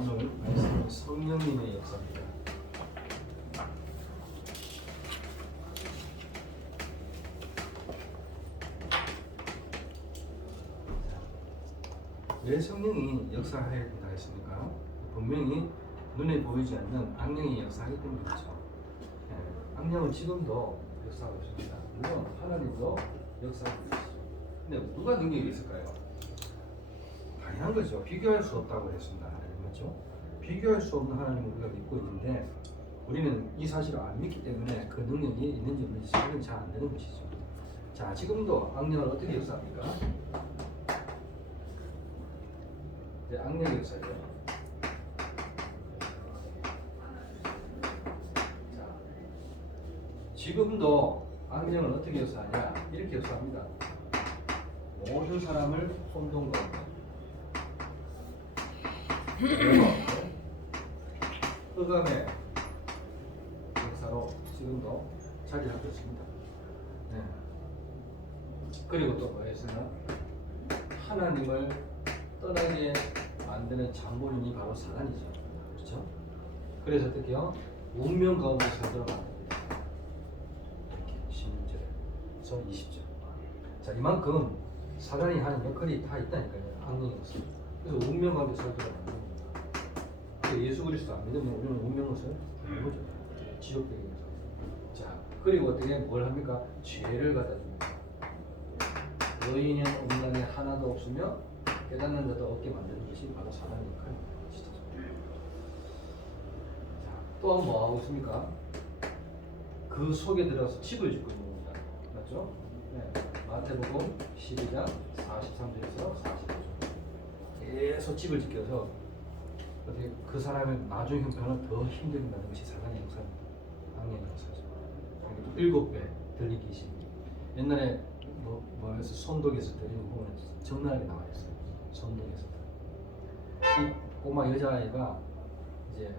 오늘 말씀은 성령님의 역사입니다. 왜 성령이 역사해야 된다 했습니까? 분명히 눈에 보이지 않는 악령이 역사하기 때문이죠. 악령은 지금도 역사하고 있습니다. 물론 하나님도 역사하고 있죠. 근데 누가 능력이 있을까요? 당연한 거죠. 비교할 수 없다고 했습니다. 하나님 맞죠? 비교할 수 없는 하나님을 우리가 믿고 있는데 우리는 이 사실을 안 믿기 때문에 그 능력이 있는지 없는지 확인이 잘 안 되는 것이죠. 자, 지금도 악령을 어떻게 역사합니까? 이제 악령 역사죠. 자, 지금도 악령을 어떻게 역사하냐? 이렇게 역사합니다. 모든 사람을 혼돈 가운데 흑암의 역사로 지금도 자리하고 있습니다. 네. 그리고 또 뭐였으나 하나님을 떠나게 만드는 장본인이 바로 사단이죠. 그렇죠? 그래서 어떻게요? 운명 가운데 살도록 만듭니다. 이렇게 16절에서 20절. 자, 이만큼 사단이 하는 역할이 다 있다니까요. 악령으로서. 그래서 운명 가운데 살도록 만듭니다. 예수 그리스도 안 믿으면 우리는 운명을 모르죠. 지옥되게 해서. 자, 그리고 어떻게 뭘 합니까? 죄를 갖다 줍니다. 의인은 온난에 하나도 없으며 깨닫는 자도 없게 만드는 것이 바로 사단의 역할입니다. 자, 또 뭐 하고 있습니까? 그 속에 들어가서 칩을 짓고 있는 겁니다. 맞죠? 네. 마태복음 12장 43절에서 45절. 계속 칩을 지켜서 어떻게 그 사람의 나중 형편을 더 힘들게 만드는 것이 사단의 역사입니다. 악령의 역사죠. 7배 들린 귀신. 옛날에 뭐에서 손독에서 들리는 부분에 적나라하게 나와 있어요. 손독에서. 이 꼬마 여자아이가 이제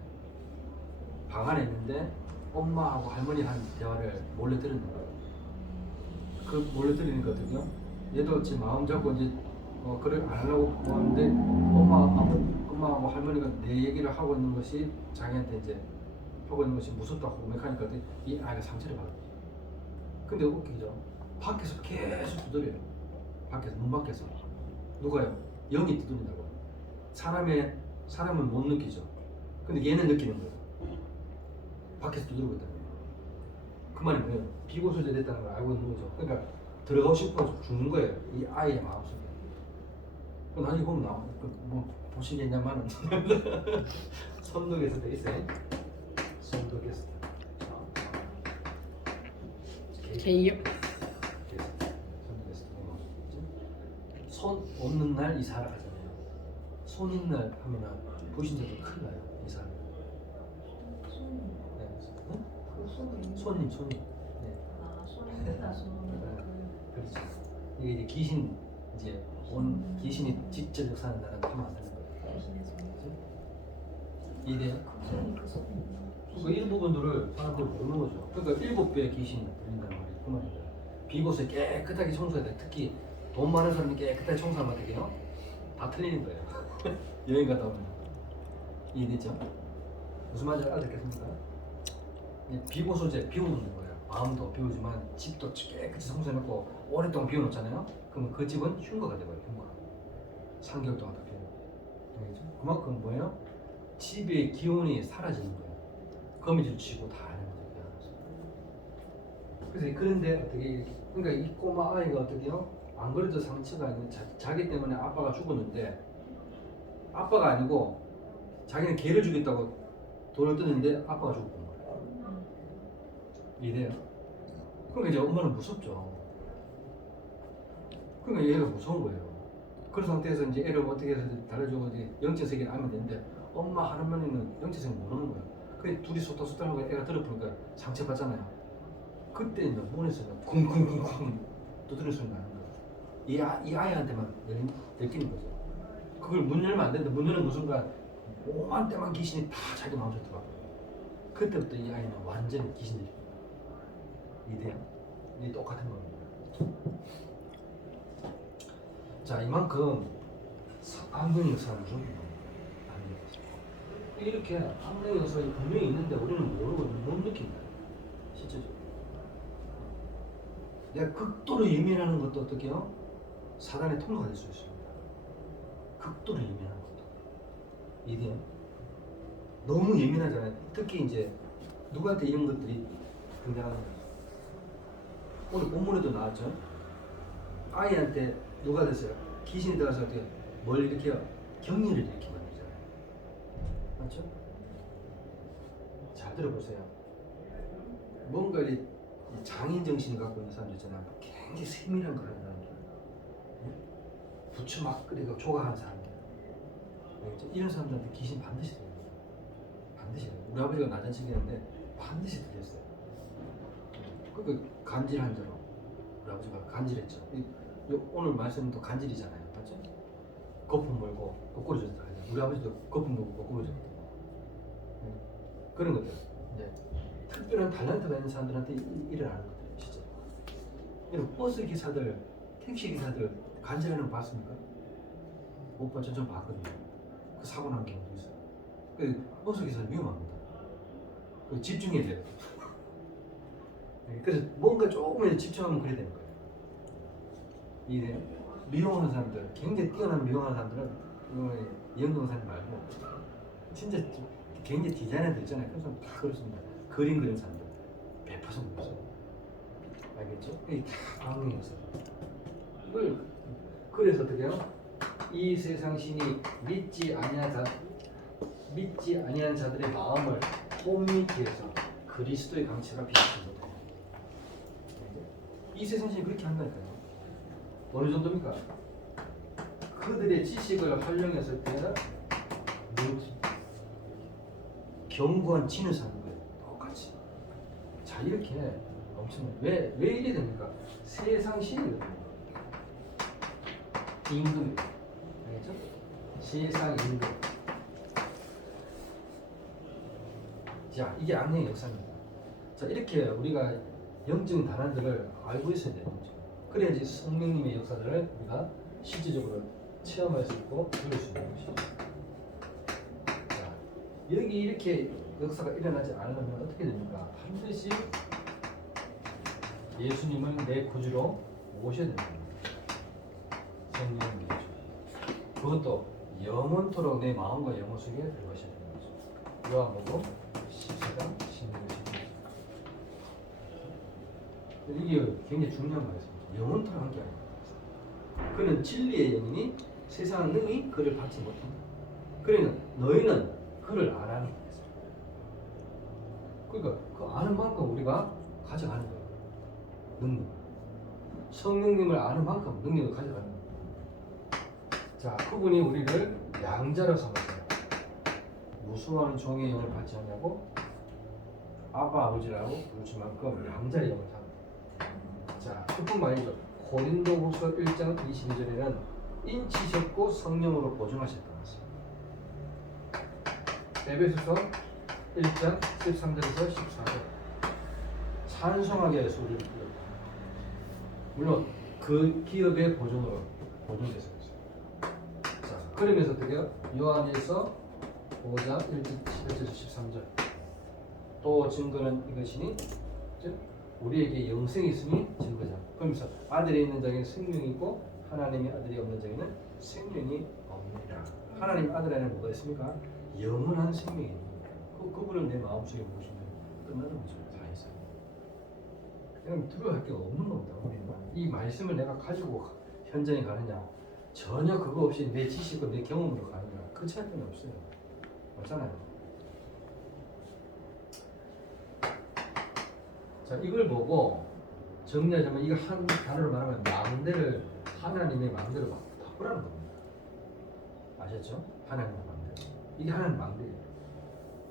방 안에 있는데 엄마하고 할머니 하는 대화를 몰래 들은 거예요. 그 몰래 들리는 거거든요. 얘도 지금 마음 잡고 이제 그걸 안 하려고 하는데 엄마하고 할머니가 내 얘기를 하고 있는 것이 자기한테 이제 하고 있는 것이 무섭다고 고백하니까 이 아이가 상처를 받아요. 근데 웃기죠. 밖에서 계속 두드려요. 밖에서 문 밖에서 누가요? 영이 두드린다고. 사람은 못 느끼죠. 근데 얘는 느끼는 거예요. 밖에서 두드리고 있다는 거예요. 그 말이 뭐예요? 비고소제 됐다는 걸 알고 있는 거죠. 그러니까 들어가고 싶어서 죽는 거예요. 이 아이의 마음속에. 나중에 보면 나와. 뭐 보시겠냐마는 선독에서 돼 있어요. 선독에서. 개요? 손 없는 날 이사를 하잖아요. 손 있는 날 하면은 보신자도 큰일 나요. 이사. 네. 응? 손님. 네. 아, 손님이다, 손님. 그렇죠. 이게 이제 귀신 이제 온 귀신이 직접 역사하는 날은 하면 안 되는 거예요. 이래요? 그 일부분들을 사람들이 모르는 거죠. 그러니까 7배의 귀신이 들린다는 말이 그 말입니다. 비곳을 깨끗하게 청소해야 돼. 특히 돈 많은 사람이 깨끗하게 청소하면 어떻게 해요? 다 틀리는 거예요. 여행 갔다 오면. 이해되죠? 무슨 말인지 알아듣겠습니까? 비고소제 비우는 거예요. 마음도 비우지만 집도 깨끗이 청소해놓고 오랫동안 비워놓잖아요. 그러면 그 집은 흉거가 되고요. 흉거. 3개월 동안 다 비워요. 그만큼 뭐예요? 집의 기운이 사라지는 거예요. 거미줄 치고 다 하는 거죠. 그래서 그런데 어떻게 그러니까 이 꼬마 아이가 어떻게요? 안 그래도 상처가 아니고 자기 때문에 아빠가 죽었는데 아빠가 아니고 자기는 개를 죽였다고 돈을 뜨는데 아빠가 죽었던 거예요. 이래요. 그러니까 이제 엄마는 무섭죠. 그러니까 얘가 무서운 거예요. 그런 상태에서 이제 애를 어떻게 해서 달래주고 이제 영적 세계를 알면 되는데 엄마 할머니는 영적 세계 모르는 거예요. 그 둘이 소탈소탈하고 애가 들어보니까 상처받잖아요. 그때 이제 문에서 쿵쿵쿵쿵 두드릴 소리 나는 거예요. 이 아이한테만 느끼는 거죠. 그걸 문 열면 안 되는데 문 여는 그 순간 오만 때만 귀신이 다 자기 마음속에 들어가요. 그때부터 이 아이는 완전히 귀신들이 이래요. 이 똑같은 겁니다. 자, 이만큼 악령의 역사는 무슨 이렇게 악령의 요소가 분명히 있는데 우리는 모르고 못 느낀다. 실제적으로. 내가 극도로 예민하는 것도 어떻게요? 사단의 통로가 될 수 있습니다. 극도로 예민한 것도. 이게 너무 예민하잖아요. 특히 이제 누구한테 이런 것들이 굉장한 오늘 본문에도 나왔죠. 아이한테 누가 됐어요? 귀신이 들어가서 어떻게 뭘 일으켜요? 경련을 일으키게 만들잖아요. 맞죠? 잘 들어보세요. 뭔가 이 장인 정신을 갖고 있는 사람들 있잖아요. 굉장히 세밀한 걸 하는 사람들. 부추 막 끓이고 조각하는 사람들. 알겠죠? 이런 사람들한테 귀신 반드시 들려요. 반드시 들려요. 우리 아버지가 나잔치기했는데 반드시 들렸어요. 그러니까 간질한 대로 우리 아버지가 간질했죠. 오늘 말씀도 간질이잖아요. 맞죠? 거품 물고 거꾸로 줬다. 우리 아버지도 거품 물고 거꾸로 줬다. 그런 것들. 이제 특별한 탤런트가 있는 사람들한테 일어나는 것들이에요. 진짜. 여러분 버스 기사들, 택시 기사들 간질하는 거 봤습니까? 못 봤죠? 전 봤거든요. 그 사고 난 경우도 있어요. 그 버스 기사는 위험합니다. 그 집중해야 돼요. 그래서 뭔가 조금이라도 집중하면 그래야 되는 거예요. 이해돼요? 미용하는 사람들, 굉장히 뛰어난 미용하는 사람들은 이영동사님 말고 진짜 굉장히 디자이너들 있잖아요. 그런 사람 다 그렇습니다. 그림 그리는 사람들 100% 없어요. 알겠죠? 이게 다 방향이었어요. 이걸 그래서 어떻게 해요? 이 세상 신이 믿지 아니한 자들의 마음을 혼미케 해서 그리스도의 강체가 비치지 못해요. 이 세상 신이 그렇게 한다니까요. 어느 정도입니까? 그들의 지식을 활용했을 때 견고한 진을 사는 거예요. 똑같이. 자, 이렇게 엄청나요. 왜 이래 됩니까? 세상 신이거든요. 임금. 알겠죠? 세상 임금. 자, 이게 악령의 역사입니다. 자, 이렇게 우리가 영적인 단안들을 알고 있어야 돼요. 그래야지 성령님의 역사들을 우리가 실질적으로 체험할 수 있고 들을 수 있는 것이죠. 자, 여기 이렇게 역사가 일어나지 않으면 어떻게 됩니까? 반드시 예수님을 내 구주로 모셔야 됩니다. 성령의 구주. 그것도 영원토록 내 마음과 영혼 속에 들어가셔야 되는 거죠. 요한복음 14장 16절. 이게 굉장히 중요한 말씀이죠. 영원토록 함께 하는 거예요. 그는 진리의 영이니 세상 능히 그를 받지 못한다. 그러니까 너희는 그를 안 하는 거예요. 그러니까 그 아는 만큼 우리가 가져가는 거예요. 능력. 성령님을 아는 만큼 능력을 가져가는 거예요. 자, 그분이 우리를 양자로 삼았어요. 무수한 종의 영을 받지 않냐고 아빠 아버지라고 부르실 만큼 양자의 영을 삼았어요. 자, 그뿐만 아니죠. 고린도후서 1장 22절에는 인치셨고 성령으로 보증하셨다고 했습니다. 에베소서 1장 13절에서 14절 찬송하게 해서 우리를 불렀다. 물론 그 기업의 보증됐어요. 자, 그러면서 어떻게 해요? 요한일서 5장 1절에서 13절 또 증거는 이것이니 즉 우리에게 영생이 있으니 증거자. 그러면서 아들이 있는 자에게는 생명이 있고 하나님의 아들이 없는 자에게는 생명이 없느니라. 하나님 아들 안에 뭐가 있습니까? 영원한 생명이 있는 거예요. 그분을 내 마음속에 모시면 끝나는 거죠. 다 있어요. 그냥 두려워할 게 없는 겁니다. 우리는 이 말씀을 내가 가지고 현장에 가느냐 전혀 그거 없이 내 지식과 내 경험으로 가느냐 그 차이는 없어요. 맞잖아요. 자, 이걸 보고 정리하자면 이거 한 단어로 말하면 망대를 하나님의 망대로 바꾸라는 겁니다. 아셨죠? 하나님의 망대. 이게 하나님의 망대예요.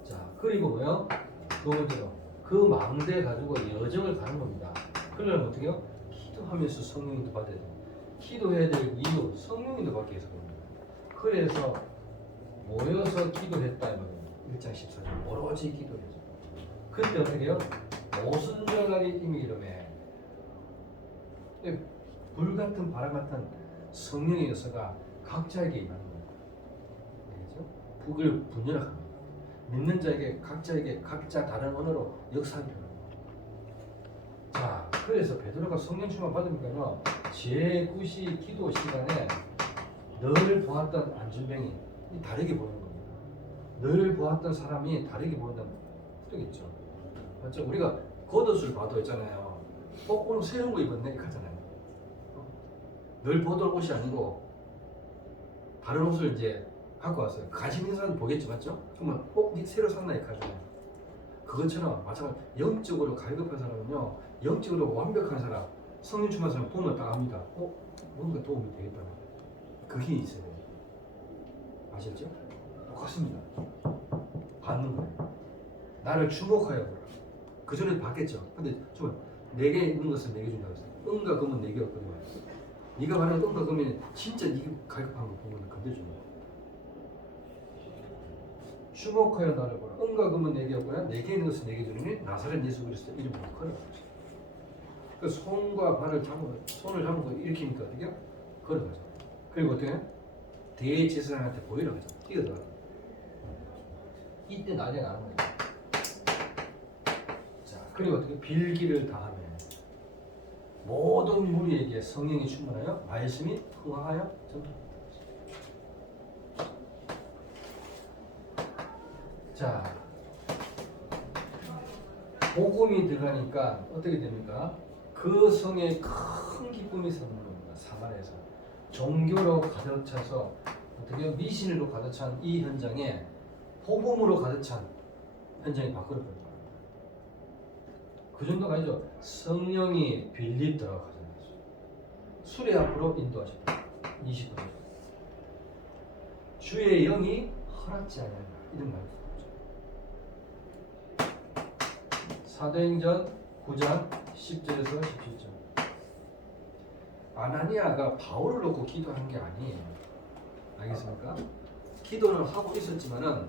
자, 그리고 뭐요? 두 번째로 그 망대 가지고 여정을 가는 겁니다. 그러려면 어떻게 해요? 기도하면서 성령님도 받아야 돼요. 기도해야 될 이유 성령님도 받기 위해서 그럽니다. 그래서 모여서 기도했다면 1장 14절 오로지 기도해서 그때 어떻게 해요? 오순절날이 이미 이름에 불같은 바람같은 성령의 역사가 각자에게 임하는 거예요. 알겠죠? 그걸 분열합니다. 믿는 자에게 각자 다른 언어로 역사하기 바랍니다. 자, 그래서 베드로가 성령 충만 받으니까요, 제9시 기도 시간에 늘 보았던 안준뱅이 다르게 보이는 겁니다. 늘 보았던 사람이 다르게 보인다는 뜻이겠죠. 맞죠? 우리가 겉옷을 봐도 있잖아요. 오늘 새로운 거 입었네 이렇게 하잖아요. 늘 보던 옷이 아니고 다른 옷을 이제 갖고 왔어요. 가지고 있는 사람도 보겠지, 맞죠? 그러면 니 새로 샀나 이렇게 하잖아요. 그것처럼 마찬가지로 영적으로 갈급한 사람은요, 영적으로 완벽한 사람, 성령 충만한 사람 보면 딱 압니다. 뭔가 도움이 되겠다. 그게 있어요. 아시겠죠? 똑같습니다. 받는 거예요. 나를 주목하여 보라. 그 전에 받겠죠. 근데 좀 내게 있는 것은 내게 준다고 했어요. 응과 금은 내게 없거든요. 네가 말하는 응과 금은 진짜 네가 갈급한 거 보면 건져주는 거예요. 주목하여 나를 보라. 응과 금은 내게 없거나 내게 있는 것은 내게 주느니 나사렛 예수 그리스도 이름으로 걸어가죠. 그 손과 발을 손을 잡고 일으키니까 어떻게 걸어가죠. 그리고 어떻게 대제사장한테 보이러 가죠. 뛰어들어. 이때 난리가 나는 거예요. 자, 그리고 어떻게 빌기를 다하며 모든 무리에게 성령이 충만하여 말씀이 흥하여 전파합니다. 자, 복음이 들어가니까 어떻게 됩니까? 그 성에 큰 기쁨이 서는 겁니다. 사마리아에서 종교로 가득 차서 어떻게 미신으로 가득 찬 이 현장에 복음으로 가득 찬 현장이 바뀌어버립니다. 그 정도가 아니죠. 성령이 빌립더라고 하잖아요. 수레 앞으로 인도하십니다. 29절. 주의 영이 허락지 않으라 이런 말이죠. 사도행전 9장 10절에서 17절. 아나니아가 바울을 놓고 기도한 게 아니에요. 알겠습니까? 기도를 하고 있었지만은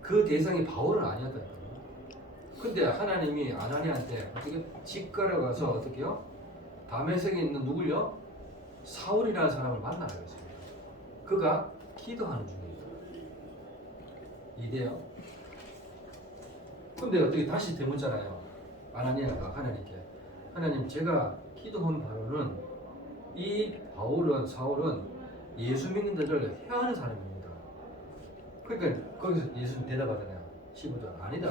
그 대상이 바울은 아니었다니까요. 근데 하나님이 아나니아한테 어떻게 직가러 가서 어떻게요? 다메섹에 있는 누굴요? 사울이라는 사람을 만나라고 했습니다. 그가 기도하는 중입니다. 이래요. 근데 어떻게 다시 되묻잖아요. 아나니아가 하나님께, 하나님 제가 기도한 바로는 이 사울은 예수 믿는 자를 해하는 사람입니다. 그러니까 거기서 예수님 대답하잖아요. 15절 아니다.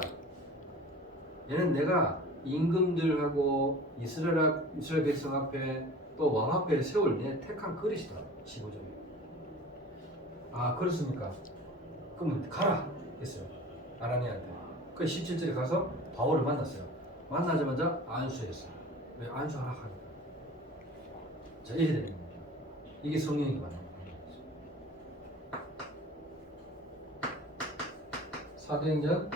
얘는 내가 임금들하고 이스라엘 백성 앞에 또 왕 앞에 세울 내 택한 그릇이다. 15절. 아 그렇습니까? 그러면 가라 했어요. 아나니아한테. 그 17절에 가서 바울을 만났어요. 만나자마자 안수했어요. 왜 안수하라 하니까. 자 이렇게 되는 겁니다. 이게 성령이 말하는 거예요. 사도행전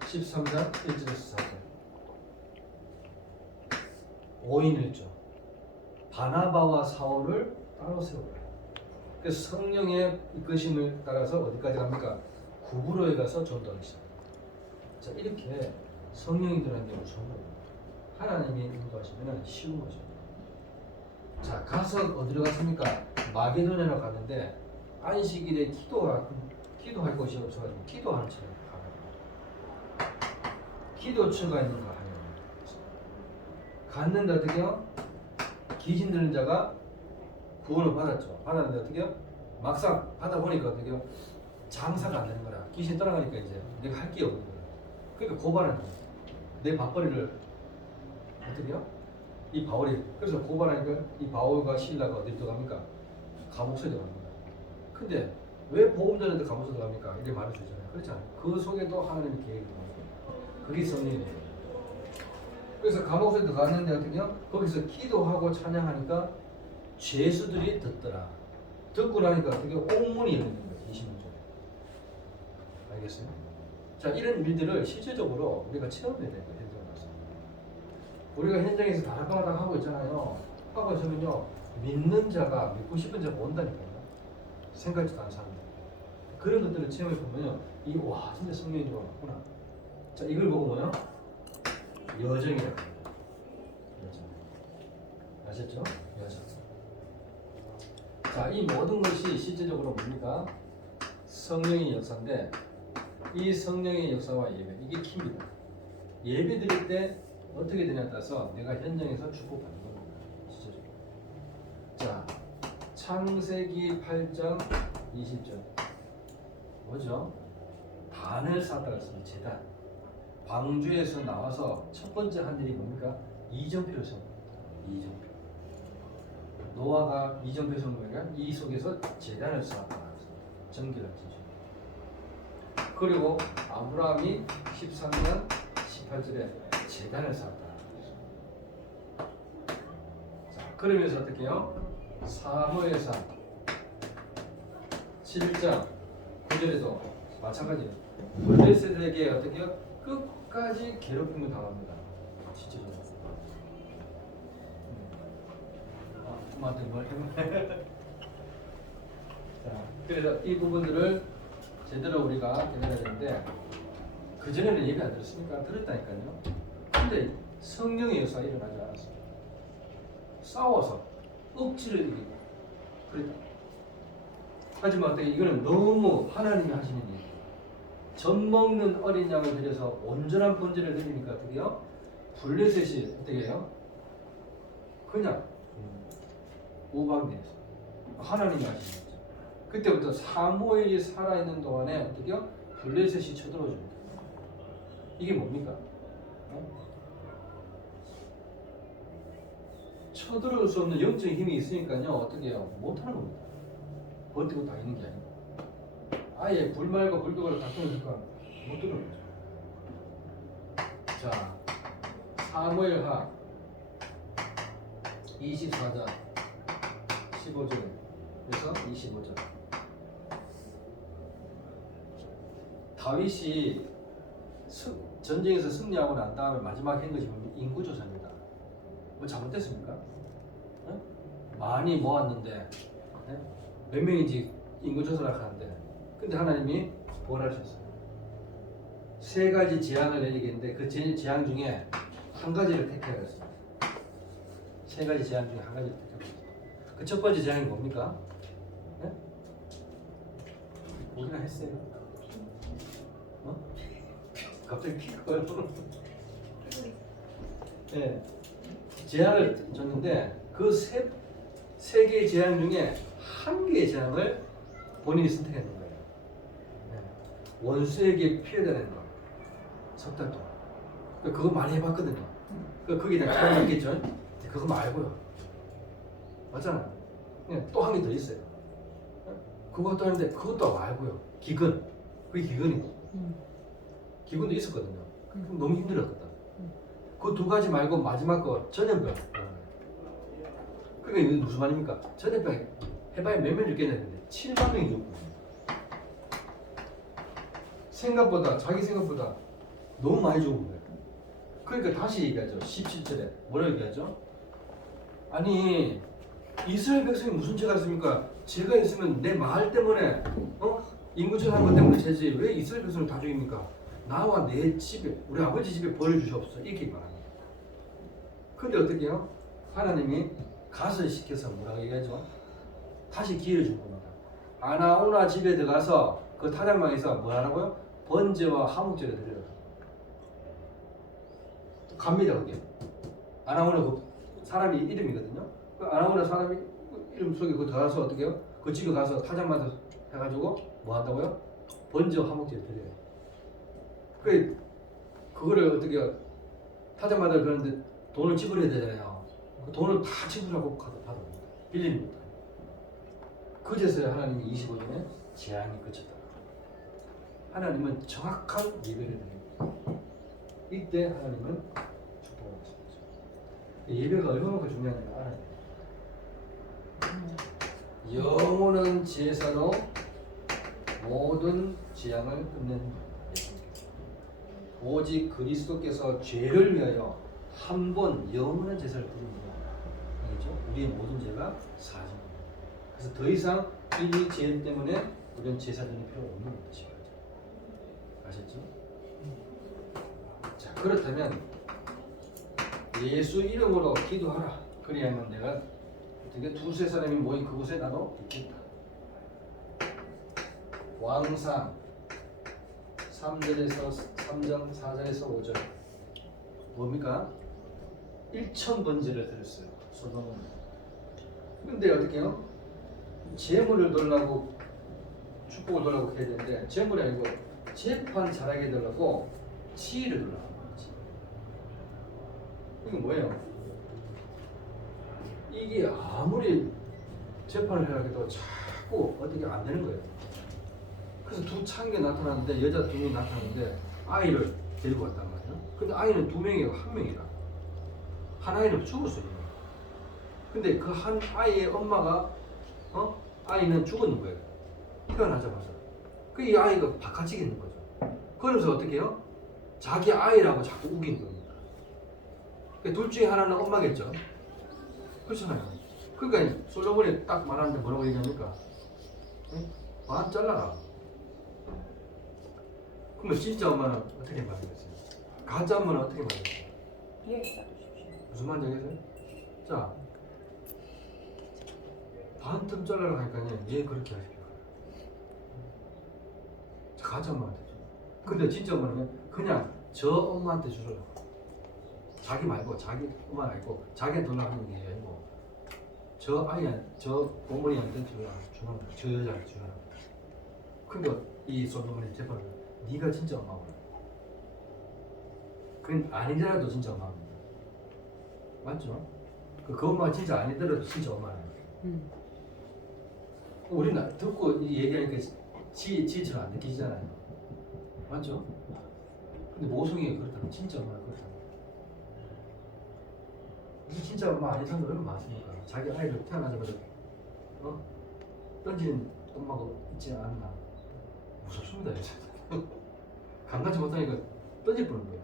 13장 1절에서 4절. 5인 1조. 바나바와 사울을 따로 세우라. 그래서 성령의 이끄심을 따라서 어디까지 갑니까? 구브로에 가서 전도하기 시작합니다. 자 이렇게 성령이 들어가는 게 무서운 겁니다. 하나님이 인도하시면 쉬운 거죠. 자 가서 어디로 갔습니까? 마게도냐로 갔는데 안식일에 기도할 곳이 없어가지고 기도하는 처를 가요. 기도처가 있는 거 아니에요. 갔는데 어떻게요? 귀신 들린 자가 구원을 받았죠. 받았는데 어떻게요? 막상 받아보니까 어떻게요? 장사가 안 되는 거라. 귀신 떠나가니까 이제 내가 할 게 없는 거야. 그러니까 고발하는 거야. 내 밥벌이를 어떻게요? 이 바울이 그래서 고발하니까 이 바울과 실라가 어디로 들어갑니까? 감옥소에 들어갑니다. 근데 왜 복음 전하는데 감옥소에 들어갑니까? 이렇게 말할 수 있잖아요. 그렇지 않아요? 그 속에도 하나님의 계획이 있어요. 그게 성령이에요. 그래서 감옥소에 들어갔는데 어떻게요? 거기서 기도하고 찬양하니까 죄수들이 듣더라. 듣고 나니까 어떻게 옥문이 열리는 거예요. 26절에. 알겠어요? 자 이런 일들을 실질적으로 우리가 체험해야 되는 거예요. 현장에 가서. 우리가 현장에서 다락방하다 하고 있잖아요. 하고 있으면요. 믿는 자가 믿고 싶은 자가 온다니까요. 생각지도 않은 사람들. 그런 것들을 체험해 보면요. 와 진짜 성령이 들어왔구나. 자 이걸 보고 뭐요? 여정이라고 합니다. 여정. 아셨죠? 여정. 자, 이 모든 것이 실제적으로 뭡니까? 성령의 역사인데 이 성령의 역사와 예배 이게 키입니다. 예배 드릴 때 어떻게 되냐에 따라서 내가 현장에서 축복받는 겁니다. 진짜죠. 자, 창세기 8장 20절 뭐죠? 단을 쌓았다 그랬습니다. 제단. 광주에서 나와서 첫 번째 한 일이 뭡니까? 이정표를 세웁니다. 이정표. 노아가 이정표 세운 거니까 이 속에서 제단을 쌓았다 그랬습니다. 전기를 지죠. 그리고 아브라함이 13년 18절에 제단을 쌓았다. 자, 그러면서 어떻게 해요? 사무엘상 7장 9절에도 마찬가지예요. 블레셋에게 어떻게 해요? 끝까지 괴롭힘을 당합니다. 진짜 좋아요. 엄마한테 뭘 해볼래? 자, 그래서 이 부분들을 제대로 우리가 깨달아야 되는데 그전에는 예배 안 들었습니까? 들었다니까요. 근데 성령의 역사가 일어나지 않았어요. 싸워서 억지를 이기고 그랬다. 하지만 어떻게 이거는 너무 하나님이 하시는 일. 젖 먹는 어린 양을 들여서 온전한 번제를 드리니까 어떻게 해요? 블레셋이 어떻게 해요? 그냥 우방대에서 하나님이 하시는 거죠. 그때부터 사무엘이 살아있는 동안에 어떻게 해요? 블레셋이 쳐들어와 줍니다. 이게 뭡니까? 쳐들어올 수 없는 영적인 힘이 있으니까요. 어떻게 해요? 못하는 겁니다. 버티고 다니는 게 아니고 아예 불말과 불교를 다투니까 못 들어오는 거죠. 자, 사무엘하 24장 15절에서 25절. 다윗이 전쟁에서 승리하고 난 다음에 마지막 한 것이 인구조사입니다. 뭐 잘못됐습니까? 네? 많이 모았는데 네? 몇 명인지 인구조사를 하는데 근데 하나님이 뭘 하셨어요? 세 가지 재앙을 내리겠는데 그 재앙 중에 한 가지를 택하였습니다. 세 가지 재앙 중에 한 가지를 택하였습니다. 그 첫 번째 재앙이 뭡니까? 네? 보기나 했어요. 어? 갑자기 피가 꺼요. 네. 재앙을 줬는데 그 세 개의 재앙 중에 한 개의 재앙을 본인이 선택했는 거예요. 네. 원수에게 피해자는 거. 석 달 동안. 그거 많이 해봤거든요. 거기에 대한 기억이 있겠죠? 그거 말고요. 맞잖아요. 또 한 개 더 있어요. 그것도 하는데 그것도 말고요. 기근. 그게 기근이고. 기근도 있었거든요. 그럼 너무 힘들었거든. 그 두 가지 말고 마지막 거 전염병. 그게 무슨 말입니까? 전염병 해봐야 몇 명 죽겠는데 7만 명이 죽고 생각보다 자기 생각보다 너무 많이 죽은 거예요. 그러니까 다시 얘기하죠. 17절에 뭐라고 얘기하죠? 아니 이스라엘 백성이 무슨 죄가 있습니까? 죄가 있으면 내 마을 때문에 인구조사한 것 때문에 죄지 왜 이스라엘 백성을 다 죽입니까? 나와 내 집에 우리 아버지 집에 벌을 주시옵소서 이렇게 말합니다. 근데 어떻게 해요? 하나님이 가서 시켜서 뭐라고 얘기하죠? 다시 기회를 준 겁니다. 아나오나 집에 들어가서 그 타작망에서 뭐 하라고요? 번제와 화목제를 드려요. 갑니다 거기. 아나오나 그 사람이 이름이거든요. 그 아나오나 사람이 이름 속에 그 들어가서 어떻게 해요? 그 집에 가서 타작마다 해가지고 뭐 한다고요? 번제와 화목제를 드려요. 그거를 어떻게 해요? 타작마다 그러는데 돈을 지불해야 되잖아요. 그 돈을 다 지불하고 받아요. 빌리는 못해요. 그제서야 하나님이 25년에 재앙이 그쳤다. 하나님은 정확한 예배를 드립니다. 이때 하나님은 축복을 하십니다. 예배가 얼마나 중요한지 알아야 돼요. 영원한 제사로 모든 재앙을 끝낸 예수님께서 오직 그리스도께서 죄를 위하여 한 번 영원한 제사를 드립니다. 알겠죠? 우리의 모든 죄가 사하신 겁니다. 그래서 더 이상 이 죄 때문에 우리는 제사 드릴 필요가 없는 것이죠. 아셨죠? 자, 그렇다면 예수 이름으로 기도하라. 그리하면 내가 어떻게 두세 사람이 모인 그곳에 나도 있겠다. 왕상 3절에서 3절, 4절에서 5절 뭡니까? 1,000번제를 드렸어요. 소돔은. 근데 어떻게 해요? 재물을 돌라고 축복을 돌라고 해야 되는데 재물이 아니고 재판 잘하게 해달라고 지혜를 돌라고 하는 거지. 이게 뭐예요? 이게 아무리 재판을 하려고 해도 자꾸 어떻게 안 되는 거예요. 그래서 두 창게 나타났는데 여자 2명이 나타났는데 아이를 데리고 왔단 말이에요. 근데 아이는 2명이고 1명이라 한 아이는 죽었어요. 근데 그 한 아이의 엄마가 아이는 죽었는 거예요. 태어나자마자. 그 이 아이가 바깥치게 있는 거죠. 그러면서 어떻게 해요? 자기 아이라고 자꾸 우기는 겁니다. 둘 중에 하나는 엄마겠죠. 그렇잖아요. 그러니까 솔로몬이 딱 말하는데 뭐라고 얘기합니까? 반 잘라라. 그러면 진짜 엄마는 어떻게 말하겠어요? 가짜 엄마는 어떻게 말하겠어요? 무슨 말인지 알겠어요? 자, 반쯤 잘라라 하니까 얘 그렇게 하시죠. 가짜 엄마한테 줘. 근데 진짜 엄마는 그냥 저 엄마한테 주라고. 자기 말고 자기 엄마 말고 자기한테 돈을 하는 게 아니고 저 아이한테 저 어머니한테 주는 저 여자한테 주라. 그러니까 이 솔로몬이 제발 네가 진짜 엄마구나. 그건 아니더라도 진짜 엄마입니다. 맞죠? 그 엄마가 진짜 아니더라도 진짜 엄마예요. 우리는 듣고 이 얘기하니까 지처럼 안 느끼잖아요. 맞죠? 근데 모성이가 그렇다면 진짜 엄마가 그렇다면 이게 진짜 엄마 아닌 사람들 얼마나 많습니까? 자기 아이를 태어나자마자 던지는 엄마가 있지 않나 무섭습니다. 감당치 못하니까 던질 뻔한 거예요.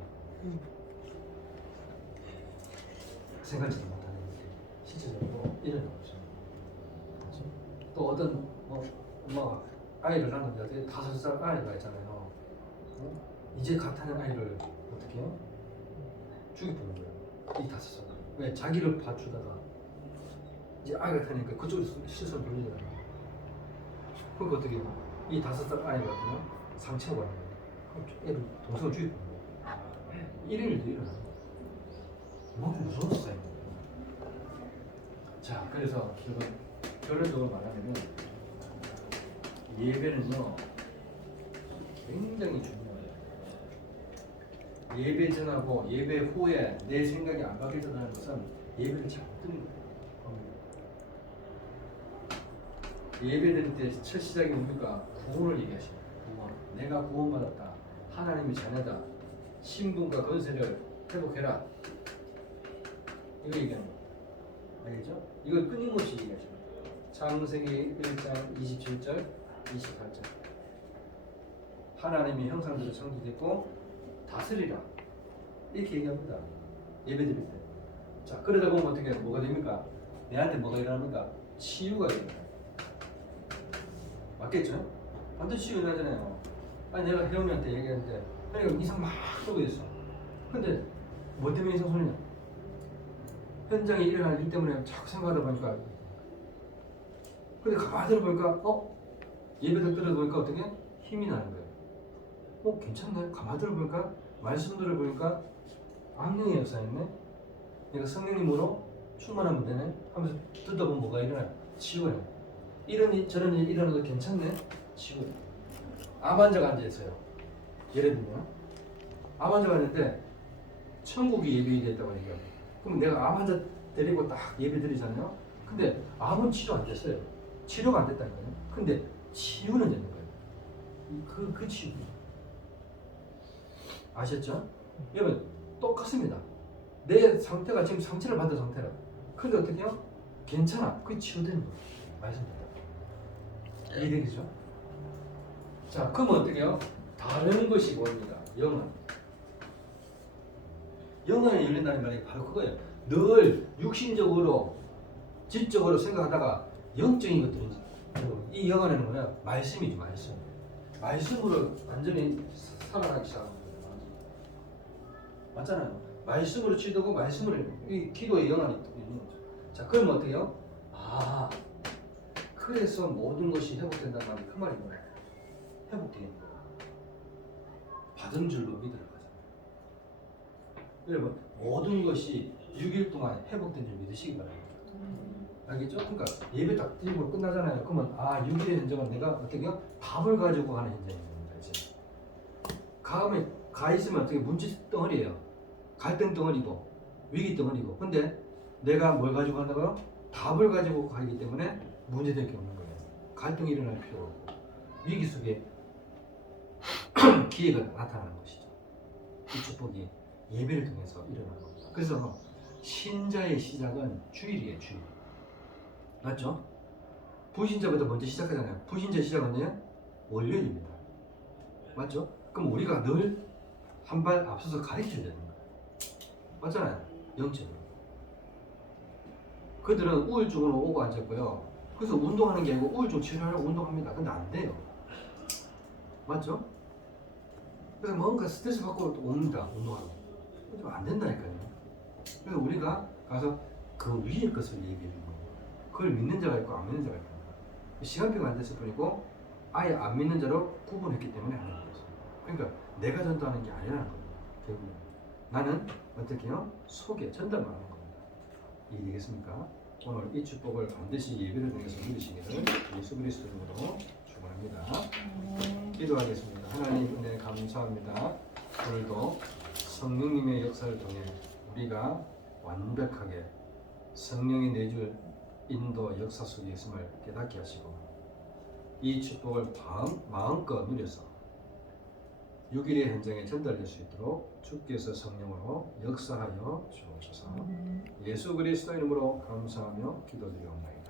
생각지도 못하는 실제적으로 일어나고 있습니다. 또 어떤 엄마가 아이를 낳는데 5살 아이가 있잖아요. 이제 갓 하는 아이를 어떻게 해요? 죽여보는 거예요. 이 5살. 왜? 자기를 봐주다가 이제 아이가 타니까 그쪽으로 시선을 돌리잖아요. 그러니까 어떻게 해요? 이 5살 아이가 어떻게 상처가 와요. 애를 동생을 죽여보는 거예요. 이런 일도 일어나요. 너무 무서운 세상입니다. 자, 그래서 결론적으로 말하면은 예배는요 굉장히 중요해요. 예배 전하고 예배 후에 내 생각이 안 바뀌었다는 것은 예배를 잘못 드는 겁니다. 예배 드릴 때 첫 시작이 뭡니까? 구원을 얘기하십니다. 구원. 내가 구원받았다. 하나님의 자녀다. 신분과 권세를 회복해라. 이거 얘기하는 거예요. 알겠죠? 이걸 끊임없이 얘기하십니다. 창세기 1장 27절, 28절. 하나님이 형상대로 창조됐고 다스리라. 이렇게 얘기합니다. 예배 드릴 때. 자, 그러다 보면 어떻게 뭐가 됩니까? 내한테 뭐가 일어납니까? 치유가 일어나요. 맞겠죠? 반드시 치유 일어나잖아요. 아니 내가 혜영이한테 얘기했는데 혜영이가 이상 막 쏘고 있어. 근데 뭐 때문에 이상 소리냐? 현장에 일어날 일 때문에 자꾸 생각하다 보니까 근데 가만히 들어보니까 예배를 들어보니까 어떻게? 힘이 나는 거예요. 괜찮네. 가만히 들어보니까 말씀 들어보니까 악령의 역사였네. 내가 성령님으로 충만하면 되네 하면서 듣다 보면 뭐가 일어나요? 치유해요. 이런 일 저런 일 일어나도 괜찮네. 치유해요. 암 환자가 앉아있어요. 예를 들면 암 환자가 있는데 천국이 예비됐다고 얘기해요. 그럼 내가 암 환자 데리고 딱 예배 드리잖아요. 근데 암은 치료 안 됐어요. 치료가 안 됐다는 거예요. 근데 치유는 되는 거예요. 그 치유. 아셨죠? 여러분 똑같습니다. 내 상태가 지금 상처를 받은 상태라. 근데 어떻게 해요? 괜찮아. 그게 치유되는 거예요. 말씀입니다. 이해되겠죠? 자, 그러면 어떻게 해요? 다른 것이 보입니다. 영은. 영혼이 열린다는 말이 바로 그거예요. 늘 육신적으로, 지적으로 생각하다가 영적인 것들이 이 영혼에는 뭐냐? 말씀이지, 말씀. 말씀으로 완전히 살아나기 시작합니다. 맞잖아요. 말씀으로 치유되고 말씀으로 이 기도의 영혼이 있는 거죠. 자, 그러면 어떻게 해요? 그래서 모든 것이 회복된다는 말이 그 말인 거예요. 회복되는 거예요. 받은 줄로 믿으라고 하잖아요. 여러분 모든 것이 6일 동안 회복된 줄 믿으시기 바랍니다. 알겠죠? 그러니까 예배 딱 드리고 끝나잖아요. 그러면 6일의 현장은 내가 어떻게 해요? 밥을 가지고 가는 현장입니다. 이제 가음에 가 있으면 어떻게 문제 덩어리예요. 갈등 덩어리고 위기 덩어리고. 근데 내가 뭘 가지고 간다고요? 밥을 가지고 가기 때문에 문제될 게 없는 거예요. 갈등이 일어날 필요가 없고 위기 속에 기회가 나타나는 것이죠. 이 축복이 예배를 통해서 일어나는 겁니다. 그래서 신자의 시작은 주일이에요. 주일. 맞죠? 불신자보다 먼저 시작하잖아요. 불신자 시작은 언제요? 월요일입니다. 맞죠? 그럼 우리가 늘 한 발 앞서서 가르쳐줘야 되는 거예요. 맞잖아요. 영적으로. 그들은 우울증으로 오고 앉았고요. 그래서 운동하는 게 아니고 우울증 치료하려고 운동합니다. 근데 안 돼요. 맞죠? 그래서 뭔가 스트레스 받고 또 옵니다. 운동하고. 근데 안 된다니까요. 그래서 우리가 가서 그 위의 것을 얘기해주는 거예요. 그걸 믿는 자가 있고 안 믿는 자가 있다. 시간표가 안 됐을 뿐이고 아예 안 믿는 자로 구분했기 때문에 하는 거죠. 그러니까 내가 전도하는 게 아니라는 겁니다. 결국은 나는 어떻게 해요? 속에 전달만 하는 겁니다. 이해되겠습니까? 오늘 이 축복을 반드시 예배를 통해서 누리시기를 예수 그리스도 이름으로 축원합니다. 기도하겠습니다. 하나님 은혜 감사합니다. 오늘도 성령님의 역사를 통해 우리가 완벽하게 성령이 내줄 인도 역사 속에 있음을 깨닫게 하시고 이 축복을 마음껏 누려서 6일의 현장에 전달될 수 있도록 주께서 성령으로 역사하여 주옵소서. 예수 그리스도 이름으로 감사하며 기도드리옵나이다.